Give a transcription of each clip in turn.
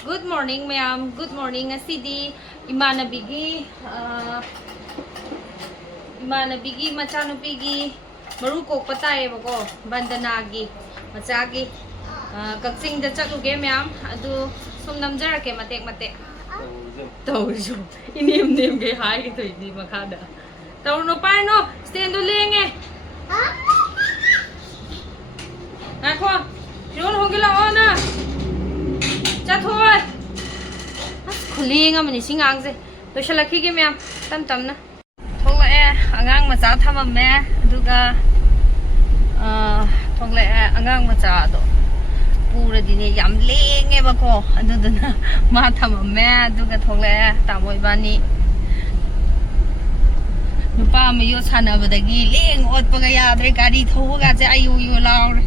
Good morning, ma'am. Good morning. Ngashidi Bandana Macha maru kokpa bako Bandana Macha Echagi da chatluge ma'am. Adu sum namjarake matek. Tawjo. Inim ge hai ge thoi di makhada. Taw no pai no stand do lenge. Ngakho. Yon hogila ona. Thôi khuli nga mani singang se to shalakhi ge ma'am tam na thongla angang macha thamame aduga thongla angang macha do pura dine yam lenge bako adudana ma thamame aduga thongla tamoi bani nupa ma yo sanabadagi leng otpaga yadre gari thoga je ayu laure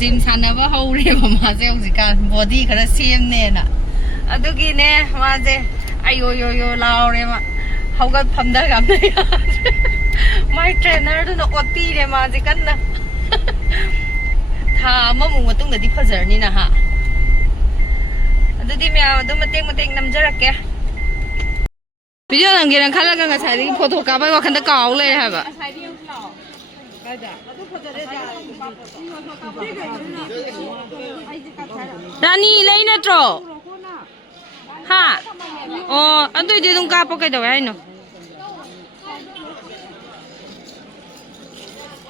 Jim sanaba haure mama se hojika body khara same ne na adugi ne ma je ayo laure ma haugat phamda gam ne my trainer do no oti re ma je kan na tha ma mu matung da di phajar ni na ha adudi me adu mateng namjarake video nang ge na khala ga sai di photo ka bai wa khan da kaw le ha ba Rani lấy nó trổ ha anh tôi đi tung ca cái đầu ấy nó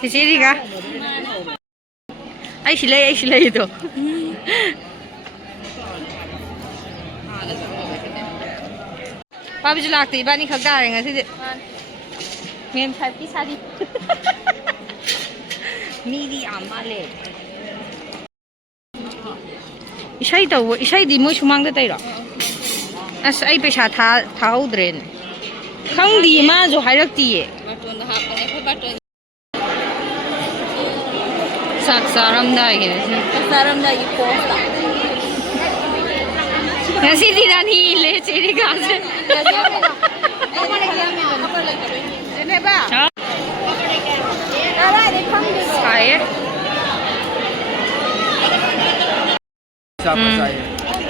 thì gì đi cả ai xí lấy đó ba bây giờ lạc thì ba đi khắc đà này thế nghe thấy cái sao đi medium male isai di moi sumang da tai ro as ai pesa tha udre ne khang di ma jo hairak ti ye baton da ha pane ko baton sak saram da ge i ko nasi di rani le cheri ga se ne ba Saya.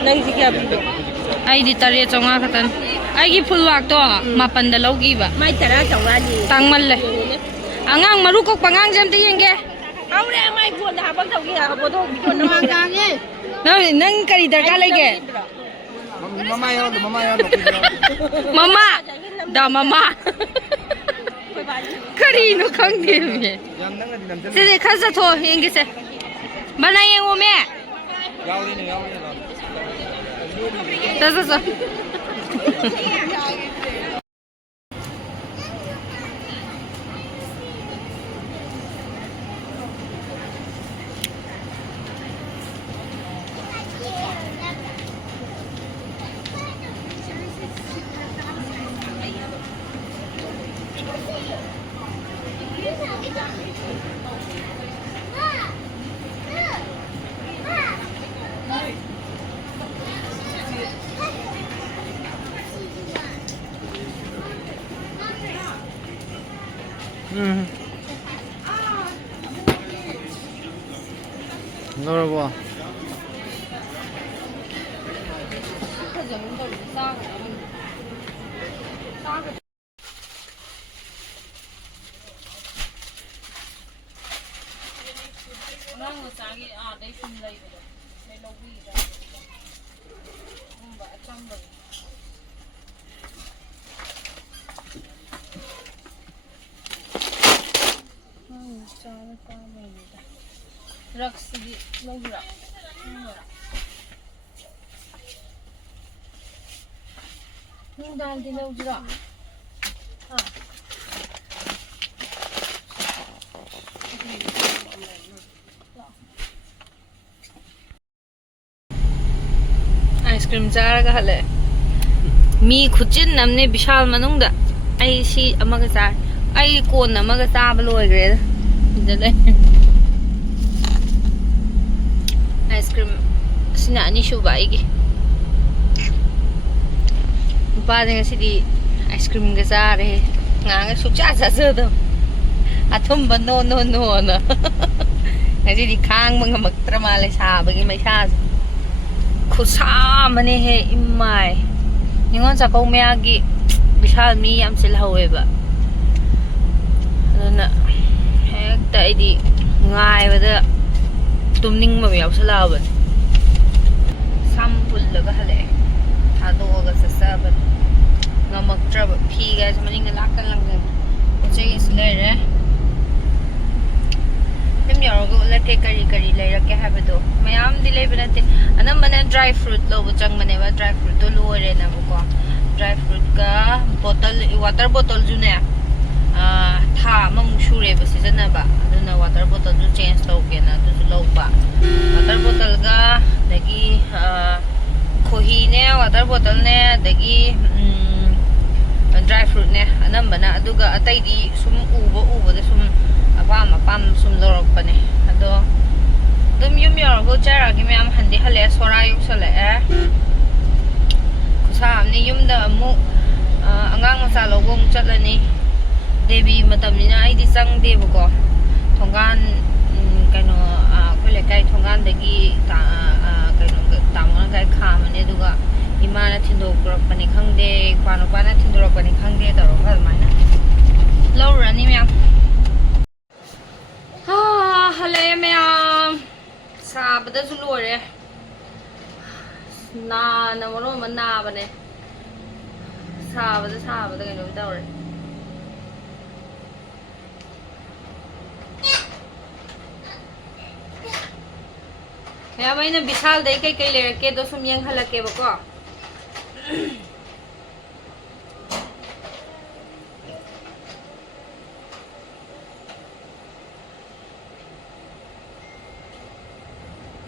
Lagi sikap. Ai di tarik conga katan. Ai ki pulak to mapan da logi ba. Mai tara conga di. Tangmal le. Angang maru kok pangang jam ti yenge. Aure mai buat da habang tau ki ha bodo buat na mangang ye. Nang kari dar ka lege. Mama yo. Mama. Da mama. Kari no khang de me se khaza tho yenge se bana yeng o me yauri ta Ngora Raksidi lauba. Dal di laujra. Ice cream jar ga hale. Mi khujin namne Vishal manungda. Ai si amaga jar. Ai kon amaga ta ba loi gre. Dale. Ice cream sina ni shuba igi ba de ngasi ice cream ga za re nga su cha sa se do athum ba no na ngasi di khang ma ngamak tra ma le sa ba gi mai sa Khusa mane he imai. Ningon sa kong mayagi Vishal mi yam sila haweba. Aduna hekta idi ngai bada tumning ma yaw salaban. Sampul laga hale. Thadoga sa saban. Ngamaktraba phi guys maning lakan lang gan. Chei slere. Yarogo lake kari layer ke habado mayam dilay banate anam mana dry fruit lo chang maneba dry fruit to lore na ko dry fruit ka bottle water bottle ju ne tha mam shure ba season na ba aduna water bottle ju change to ke na to lauba water bottle ga dagi khohi ne water bottle ne dagi dry fruit ne anam bana aduga atai di sum uba da sum apam sum lorok pane ado dum yum yor go chara gi myam handi hale sora yuk sale kusa ni yum da mu angang sa logong chalani devi matam ni ai di sang de ko thongan kaino khole kai thongan dagi ta kaino tamon kai kha mane duga imana thindok pani khangde kwano pana thindok pani khangde taro hal maina lawra ni myam hale mayam sabada su lore na maro manna bane sabada kaino tawre ya maina Vishal dai kai lerake do sum yang halake ba ko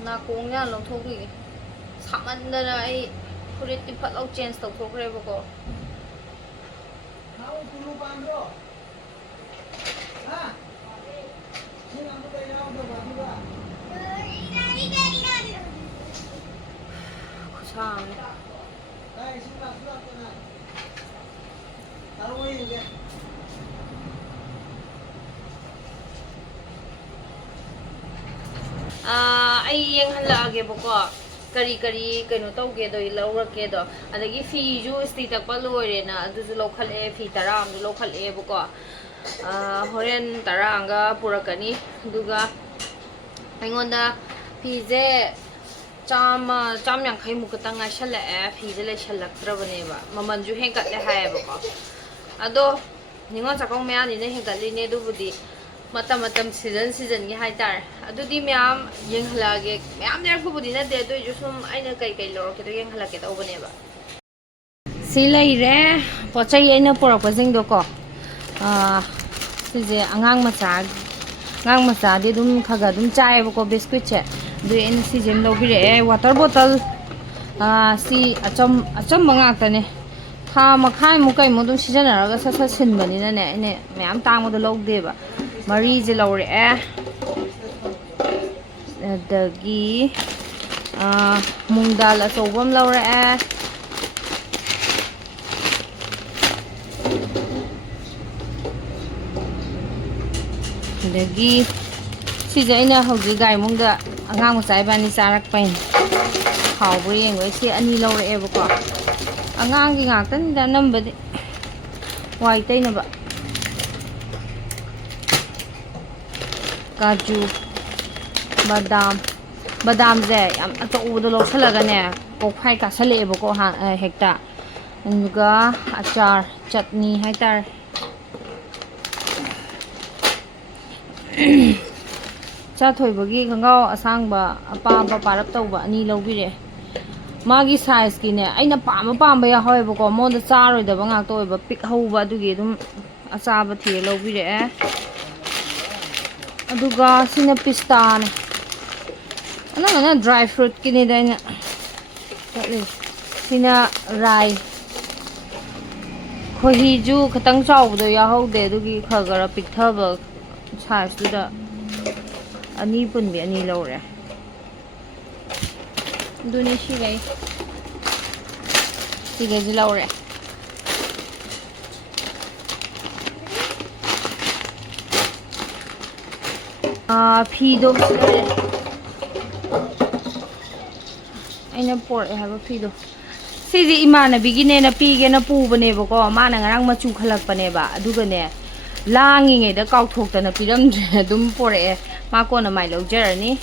na kung yan long thoki samanda na ai furit ti phat lau change to thokre ba ko hau tulu bandro ha sinam to dai rao do ba diba khusam dai sinna surat na taroi ge ai yang halage bako kari kaino tauge do laurake do adagi fi ju sti takpa lore na adu ju lokhale fi taram ju lokhale bako horen taranga purakani duga aingonda fi je cham yang khai mu ka nga shala fi je le shalak trabane ba maman ju hengkat le hai bako ado ningon sakong me ani ne hengkat li ne du budi matam season gi hai tar adudi myam yeng halage myam ner ku budi na de do ju sum aina kai lor ke do yeng halake ta obane ba silai re pochai aina porak pajing do ko sije angang macha de dum khaga dum chai ba ko biscuit che du en si jem lo bi re water bottle si acham manga ta ne tha makhai mu kai mu dum season ra ga sa sin bani na ne ine myam tang mo do log de ba Mari je laure dagi mung dal achobam laure dagi si jaina hoji gai mung da angang chai bani charak pain khawbri engoi si ani laure ba ko angang gi ngaktan da nambadi wai taina ba kaju badam je yam ato udo lo salaga ne kokhai ka sale ba ko ha hekta nuga achar chutney haitar cha thoi bagi khangau asang ba apa parap tau ba ani lo bi re magi size ki ne aina pam ba ya hoi ba ko mon da charoi da ba ngak to ba pik hau ba du gi dum acha ba thi lo bi re aduga sina pistan ana dry fruit kini dai sina rai khohi ju khatang chaw do ya hau de dugi khagara pikthaba size du da ani pun bi ani lore duni shi gai ji lore fido ꯑꯩꯅ ꯄꯣꯔꯛꯑꯦ ꯍꯥꯏꯕ ꯐꯤꯗꯣ ꯁꯤꯁꯦ ꯏꯃꯥꯟꯅꯕꯤꯒꯤꯅꯦꯅ ꯄꯤꯒꯦꯅ ꯄꯨꯕꯅꯦꯕꯀꯣ ꯃꯥꯅ ꯉꯔꯥꯡ ꯃꯆꯨ ꯈꯜꯂꯛꯄꯅꯦꯕ ꯑꯗꯨꯒꯅꯦ ꯂꯥꯡꯉꯤꯉꯩꯗ ꯀꯥꯎꯊꯣꯛꯇꯅ ꯄꯤꯔꯝꯗ꯭ꯔꯦ ꯑꯗꯨꯝ ꯄꯣꯔꯛꯑꯦ ꯃꯥ ꯀꯣꯟꯅ ꯃꯥꯏ ꯂꯧꯖꯔꯅꯤ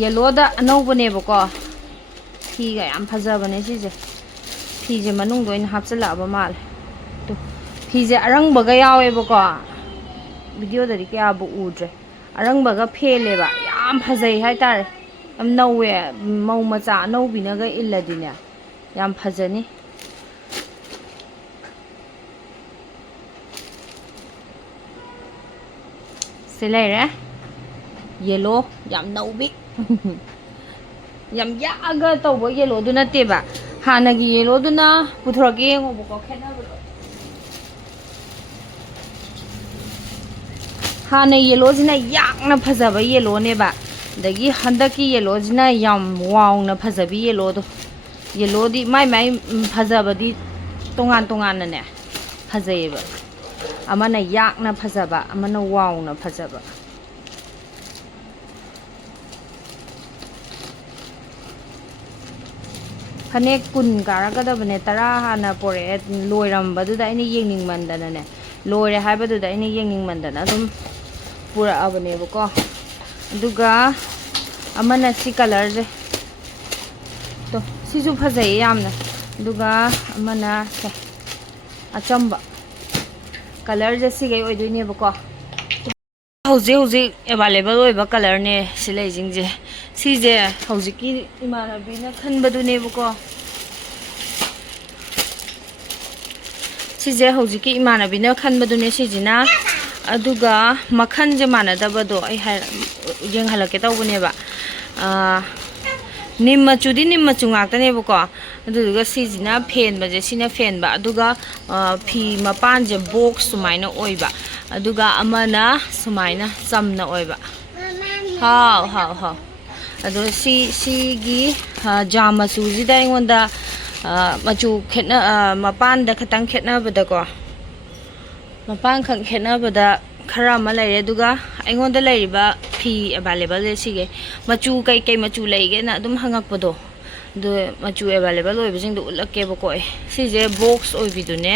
ꯌꯦꯜꯂꯣꯗ ꯑꯅꯧꯕꯅꯦꯕꯀꯣ ꯐꯤꯒ ꯌꯥꯝ ꯐꯖꯕꯅꯦ ꯁꯤꯁꯦ ꯐꯤꯁꯦ ꯃꯅꯨꯡꯗ ꯑꯣꯏꯅ ꯍꯥꯞꯆꯤꯜꯂꯛꯑꯕ ꯃꯥꯜꯂꯦ ꯐꯤꯁꯦ ꯑꯔꯪꯕꯒ ꯌꯥꯎꯋꯦꯕꯀꯣ ꯚꯤꯗꯤꯑꯣꯗꯗꯤ ꯀꯌꯥꯕꯨ ꯎꯗ꯭ꯔꯦ ꯑꯔꯪꯕꯒ ꯐꯦꯜꯂꯦꯕ ꯌꯥꯝ ꯐꯖꯩ ꯍꯥꯏꯇꯥꯔꯦ ꯌꯥꯝ ꯅꯧꯋꯦ ꯃꯧ ꯃꯆꯥ ꯑꯅꯧꯕꯤꯅꯒ ꯏꯜꯂꯗꯤꯅꯦ ꯌꯥꯝ ꯐꯖꯅꯤ ꯁꯤ ꯂꯩꯔꯦ ꯌꯦꯜꯂꯣ ꯌꯥꯝ ꯅꯧꯕꯤ ꯌꯥꯝ ꯌꯥꯛꯑꯒ ꯇꯧꯕ ꯌꯦꯜꯂꯣꯗꯨ ꯅꯠꯇꯦꯕ ꯍꯥꯟꯅꯒꯤ ꯌꯦꯜꯂꯣꯗꯨꯅ ꯄꯨꯊꯣꯔꯛꯀꯦ ꯌꯦꯡꯉꯣꯕꯀꯣ ꯈꯦꯠꯅꯕꯗꯣ ꯍꯥꯟꯅ ꯌꯦꯜꯂꯣꯁꯤꯅ ꯌꯥꯛꯅ ꯐꯖꯕ ꯌꯦꯜꯂꯣꯅꯦꯕ ꯑꯗꯒꯤ ꯍꯟꯗꯛꯀꯤ ꯌꯦꯜꯂꯣꯁꯤꯅ ꯌꯥꯝ ꯋꯥꯎꯅ ꯐꯖꯕꯤ ꯌꯦꯜꯂꯣꯗꯣ ꯌꯦꯜꯂꯣꯗꯤ ꯃꯥꯏ ꯐꯖꯕꯗꯤ ꯇꯣꯉꯥꯟ ꯇꯣꯉꯥꯟꯅꯅꯦ ꯐꯖꯩꯌꯦꯕ ꯑꯃꯅ ꯌꯥꯛꯅ ꯐꯖꯕ ꯑꯃꯅ ꯋꯥꯎꯅ ꯐꯖꯕ ꯐꯅꯦꯛ 10 ꯀꯥꯔꯛꯀꯗꯕꯅꯦ 10 ꯍꯥꯟꯅ ꯄꯣꯔꯛꯑꯦ ꯂꯣꯏꯔꯝꯕꯗꯨꯗ ꯑꯩꯅ ꯌꯦꯡꯅꯤꯡꯃꯟꯗꯅꯅꯦ ꯂꯣꯏꯔꯦ ꯍꯥꯏꯕꯗꯨꯗ ꯑꯩꯅ ꯌꯦꯡꯅꯤꯡꯃꯟꯗꯅ ꯑꯗꯨꯝ ꯄꯨꯔꯛꯑꯕꯅꯦꯕꯀꯣ ꯑꯗꯨꯒ ꯑꯃꯅ ꯁꯤ ꯀꯂꯔꯁꯦ ꯇꯣ ꯁꯤꯁꯨ ꯐꯖꯩꯌꯦ ꯌꯥꯝꯅ ꯑꯗꯨꯒ ꯑꯃꯅ ꯁꯦ ꯑꯆꯝꯕ ꯀꯂꯔꯁꯦ ꯁꯤꯒꯩ ꯑꯣꯏꯗꯣꯏꯅꯦꯕꯀꯣ ꯍꯧꯖꯤꯛ ꯑꯦꯕꯥꯏꯂꯦꯕꯜ ꯑꯣꯏꯕ ꯀꯂꯔꯅꯦ ꯁꯤ ꯂꯩꯁꯤꯡꯁꯦ ꯁꯤꯁꯦ ꯍꯧꯖꯤꯛꯀꯤ ꯏꯃꯥꯟꯅꯕꯤꯅ ꯈꯟꯕꯗꯨꯅꯦꯕꯀꯣ ꯁꯤꯁꯦ ꯍꯧꯖꯤꯛꯀꯤ ꯏꯃꯥꯟꯅꯕꯤꯅ ꯈꯟꯕꯗꯨꯅꯦ ꯁꯤꯁꯤꯅ ꯑꯗꯨꯒ ꯃꯈꯟꯁꯦ ꯃꯥꯟꯅꯗꯕꯗꯣ ꯑꯩ ꯌꯦꯡꯍꯜꯂꯛꯀꯦ ꯇꯧꯕꯅꯦꯕ ꯅꯤꯝ ꯃꯆꯨꯗꯤ ꯅꯤꯝ ꯃꯆꯨ ꯉꯥꯛꯇꯅꯦꯕꯀꯣ ꯑꯗꯨꯗꯨꯒ ꯁꯤꯁꯤꯅ ꯐꯦꯟꯕꯁꯦ ꯁꯤꯅ ꯐꯦꯟꯕ ꯑꯗꯨꯒ ꯐꯤ ꯃꯄꯥꯟꯁꯦ ꯕꯣꯛꯁ ꯁꯨꯃꯥꯏꯅ ꯑꯣꯏꯕ ꯑꯗꯨꯒ ꯑꯃꯅ ꯁꯨꯃꯥꯏꯅ ꯆꯝꯅ ꯑꯣꯏꯕ ꯍꯥꯎ ꯍꯥꯎ ꯍꯥꯎ ꯑꯗꯣ ꯁꯤꯒꯤ ꯖꯥꯝ ꯃꯆꯨꯁꯤꯗ ꯑꯩꯉꯣꯟꯗ ꯃꯆꯨ ꯃꯄꯥꯟꯗ ꯈꯤꯇꯪ ꯈꯦꯠꯅꯕꯗꯀꯣ ꯃꯄꯥꯟꯈꯛ ꯈꯦꯠꯅꯕꯗ ꯈꯔ ꯑꯃ ꯂꯩꯔꯦ ꯑꯗꯨꯒ ꯑꯩꯉꯣꯟꯗ ꯂꯩꯔꯤꯕ ꯐꯤ ꯑꯦꯕꯥꯏꯂꯦꯕꯜꯁꯦ ꯁꯤꯒꯤ ꯃꯆꯨ ꯀꯩ ꯃꯆꯨ ꯂꯩꯒꯦꯅ ꯑꯗꯨꯝ ꯍꯪꯉꯛꯄꯗꯣ ꯑꯗꯨ ꯃꯆꯨ ꯑꯦꯕꯥꯏꯂꯦꯕꯜ ꯑꯣꯏꯕꯁꯤꯡꯗꯣ ꯎꯠꯂꯛꯀꯦꯕꯀꯣ ꯁꯤꯁꯦ ꯕꯣꯛꯁ ꯑꯣꯏꯕꯤꯗꯨꯅꯦ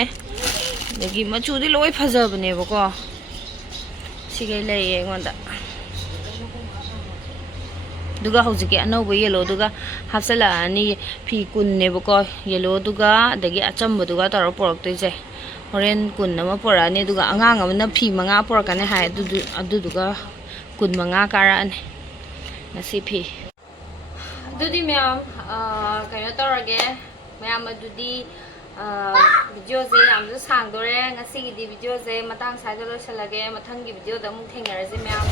ꯑꯗꯒꯤ ꯃꯆꯨꯗꯤ ꯂꯣꯏ ꯐꯖꯕꯅꯦꯕꯀꯣ ꯁꯤꯒꯩ ꯂꯩꯌꯦ ꯑꯩꯉꯣꯟꯗ ꯑꯗꯨꯒ ꯍꯧꯖꯤꯛꯀꯤ ꯑꯅꯧꯕ ꯌꯦꯜꯂꯣꯗꯨꯒ ꯍꯥꯞꯆꯤꯜꯂꯛꯑꯅꯤ ꯐꯤ 10ꯅꯦꯕꯀꯣ ꯌꯦꯜꯂꯣꯗꯨꯒ ꯑꯗꯒꯤ ꯑꯆꯝꯕꯗꯨꯒ ꯇꯧꯔ ꯄꯣꯔꯛꯇꯣꯏꯁꯦ ꯍꯣꯔꯦꯟ 10 ꯑꯃ ꯄꯣꯔꯛꯑꯅꯤ ꯑꯗꯨꯒ ꯑꯉꯥꯡ ꯑꯃꯅ ꯐꯤ 5 ꯄꯣꯔꯛꯀꯅꯤ ꯍꯥꯏ ꯑꯗꯨꯗꯨꯒ 15 ꯀꯥꯔꯛꯑꯅꯤ ꯉꯁꯤ ꯐꯤ ꯑꯗꯨꯗꯤ ꯃꯌꯥꯝ ꯀꯩꯅꯣ ꯇꯧꯔꯒꯦ ꯃꯌꯥꯝ ꯑꯗꯨꯗꯤ ꯚꯤꯗꯤꯑꯣꯁꯦ ꯌꯥꯝꯁꯨ ꯁꯥꯡꯗꯣꯔꯦ ꯉꯁꯤꯒꯤꯗꯤ ꯚꯤꯗꯤꯑꯣꯁꯦ ꯃꯇꯥꯡ ꯁ꯭ꯋꯥꯏꯗ ꯂꯣꯏꯁꯤꯜꯂꯒꯦ ꯃꯊꯪꯒꯤ ꯚꯤꯗꯤꯑꯣꯗ ꯑꯃꯨꯛ ꯊꯦꯡꯅꯔꯁꯤ ꯃꯌꯥꯝ